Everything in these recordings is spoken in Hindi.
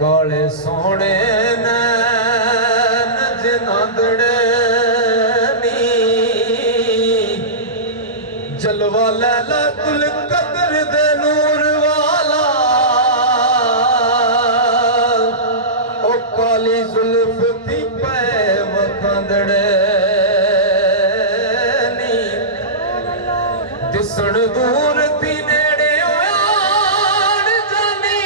काले सोने नैन जिनादड़े नी जलवा लैला कुल कदर दे नूर वाला ओ काली जुल्फ थी पै वखांदड़े नी दिसण दूर थी नेड़े आण जानी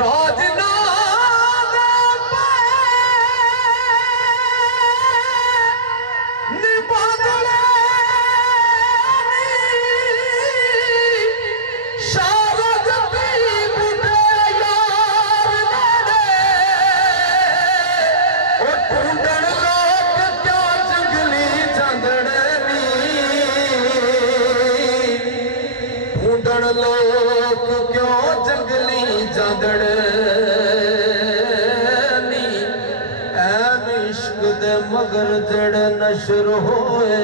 राजना लोग क्यों जंगली जांदड़ नी ऐन इश्क दे मगर जड़ नशर होए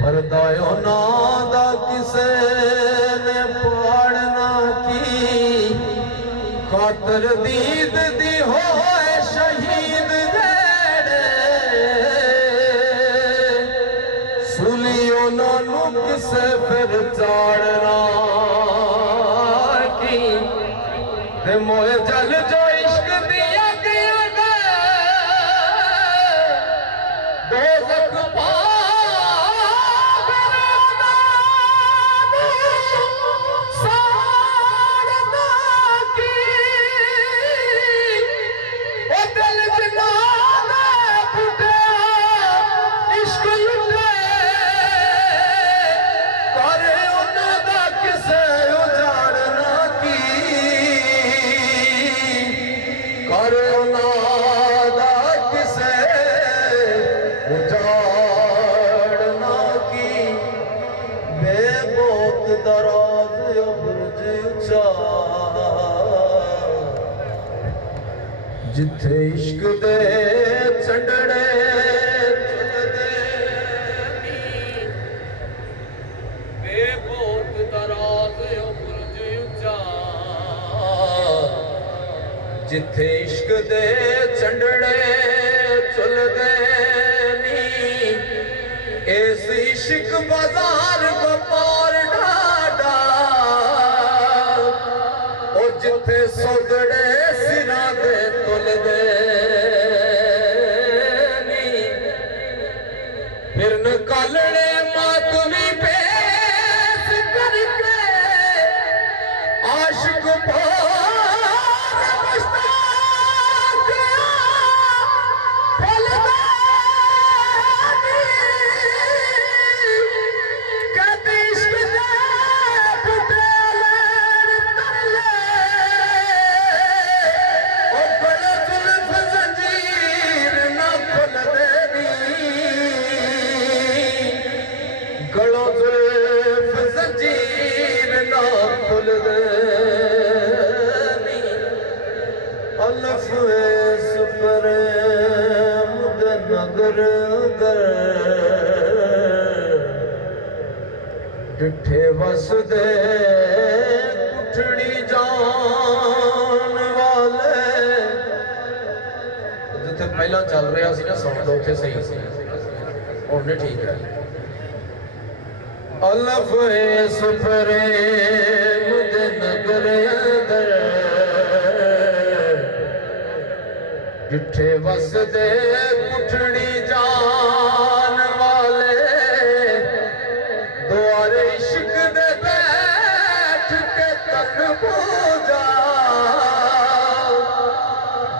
परदायो नादा किसे ने पाड़ना की खातर दीद दी होए शहीद किसे फिर चाड़ना की ते मोए जल जो इश्क दिया गया दोज़ख जिथे इश्क दे चंडड़े बेबोत दराज बुर्ज ऊंचा जिथे इश्क दे चंडड़े चलदे नी इस इश्क बाजार व्यापार ढाडा और जिथे सोगड़े सिरा दे तुलदे नी फिर न कालड़े मातमी पेश करके आशिक नगर डिठे वसदे कुठड़ी जान वाले जिथे पहला चल रहा सी ना साउंड उथे सही सी हुण ठीक है अलफ सुपरे मुझे नगर अंदर जिठे वसदे कुठड़ी जान वाले द्वारे इश्क दे बैठ के तन पूजा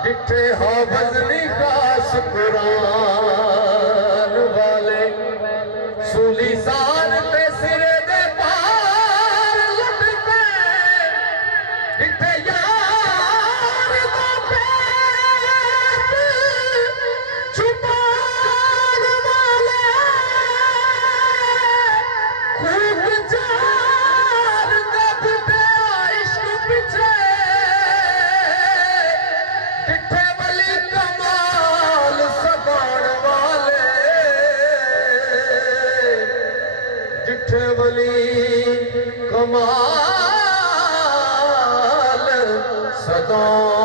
जिठे हाफिज़ खास कुरान वाले सूली सान पे सिरे दे पार लटके जिठे वली कमाल सदा